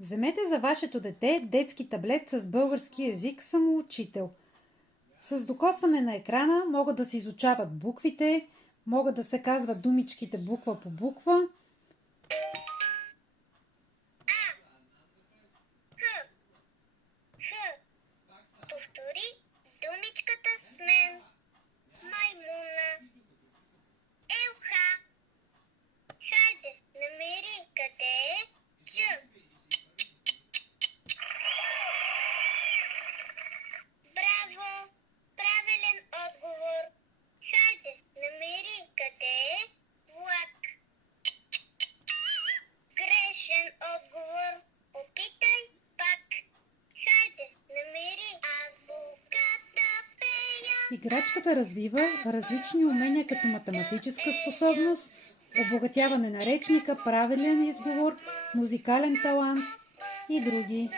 Вземете за вашето дете детски таблет с български език самоучител. С докосване на екрана могат да се изучават буквите, могат да се казват думичките буква по буква. Повтори думичката с мен. Маймуна. Елха. Хайде, намери къде е Ч. Браво! Правилен отговор. Хайде, намери къде е влак. Грешен отговор. Опитай пак. Хайде, намери азбуката пея. Играчката развива различни умения като математическа способност, обогатяване на речника, правилен изговор, музикален талант и други.